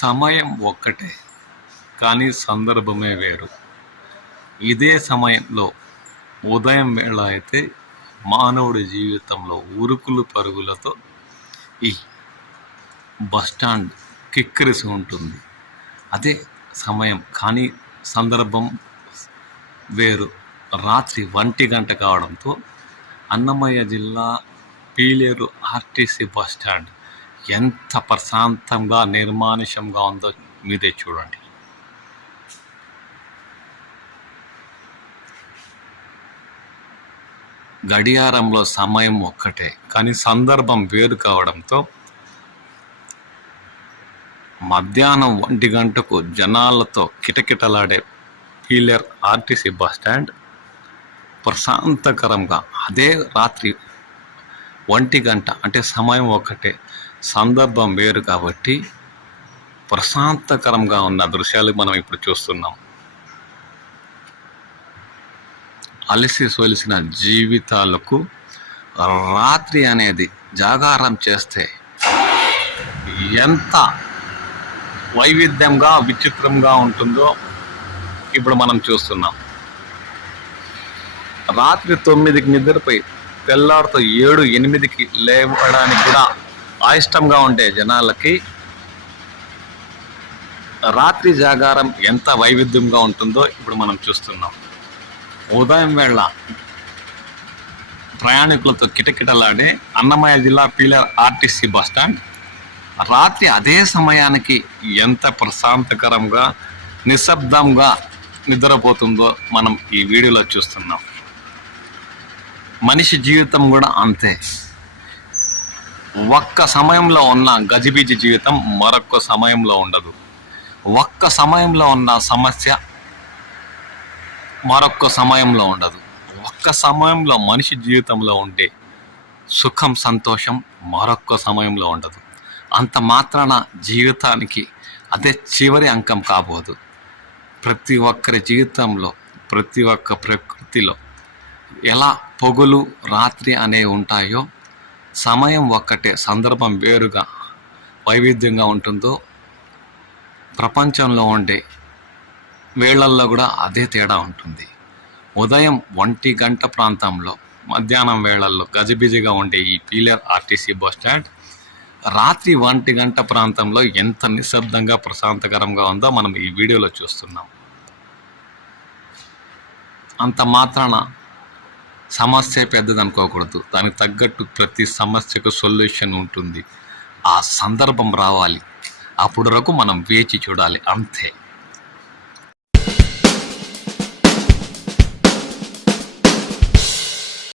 సమయం ఒక్కటే కానీ సందర్భమే వేరు. ఇదే సమయంలో ఉదయం వేళ అయితే మానవుడి జీవితంలో ఉరుకులు పరుగులతో ఈ బస్టాండ్ కిక్కిరిసి ఉంటుంది. అదే సమయం కానీ సందర్భం వేరు. రాత్రి ఒంటి గంట కావడంతో అన్నమయ్య జిల్లా పీలేరు ఆర్టీసీ బస్ స్టాండ్ ఎంత ప్రశాంతంగా నిర్మానుషంగా ఉందో మీదే చూడండి. గడియారంలో సమయం ఒక్కటే కానీ సందర్భం వేరు కావడంతో మధ్యాహ్నం ఒంటి గంటకు జనాలతో కిటకిటలాడే పీలర్ ఆర్టీసీ బస్ స్టాండ్ ప్రశాంతకరంగా అదే రాత్రి ఒంటి గంట అంటే సమయం ఒకటే సందర్భం వేరు కాబట్టి ప్రశాంతకరంగా ఉన్న దృశ్యాలు మనం ఇప్పుడు చూస్తున్నాం. అలసి సొలిసిన జీవితాలకు రాత్రి అనేది జాగారం చేస్తే ఎంత వైవిధ్యంగా విచిత్రంగా ఉంటుందో ఇప్పుడు మనం చూస్తున్నాం. రాత్రి తొమ్మిదికి నిద్రపోయి తెల్లారితో ఏడు ఎనిమిదికి లేవడానికి కూడా అయిష్టంగా ఉండే జనాలకి రాత్రి జాగారం ఎంత వైవిధ్యంగా ఉంటుందో ఇప్పుడు మనం చూస్తున్నాం. ఉదయం వేళ ప్రయాణికులతో కిటకిటలాడే అన్నమయ్య జిల్లా పీలర్ ఆర్టీసీ బస్టాండ్ రాత్రి అదే సమయానికి ఎంత ప్రశాంతకరంగా నిశ్శబ్దంగా నిద్రపోతుందో మనం ఈ వీడియోలో చూస్తున్నాం. మనిషి జీవితం కూడా అంతే. ఒక్క సమయంలో ఉన్న గజిబిజి జీవితం మరొక సమయంలో ఉండదు. ఒక్క సమయంలో ఉన్న సమస్య మరొక సమయంలో ఉండదు. ఒక్క సమయంలో మనిషి జీవితంలో ఉండే సుఖం సంతోషం మరొక సమయంలో ఉండదు. అంత మాత్రాన జీవితానికి అదే చివరి అంకం కాబోదు. ప్రతి ఒక్కరి జీవితంలో ప్రతి ఒక్క ప్రకృతిలో ఎలా పొగులు రాత్రి అనేవి ఉంటాయో సమయం ఒక్కటే సందర్భం వేరుగా వైవిధ్యంగా ఉంటుందో ప్రపంచంలో ఉండే వేళల్లో కూడా అదే తేడా ఉంటుంది. ఉదయం ఒంటి గంట ప్రాంతంలో మధ్యాహ్నం వేళల్లో గజిబిజిగా ఉండే ఈ పీలర్ ఆర్టీసీ బస్ స్టాండ్ రాత్రి ఒంటి గంట ప్రాంతంలో ఎంత నిశ్శబ్దంగా ప్రశాంతకరంగా ఉందో మనం ఈ వీడియోలో చూస్తున్నాం. అంత మాత్రాన సమస్య పెద్దదనుకోకూడదు దానికి తగ్గట్టు ప్రతి సమస్యకు సొల్యూషన్ ఉంటుంది. ఆ సందర్భం రావాలి. అప్పుడు వరకు మనం వేచి చూడాలి. అంతే.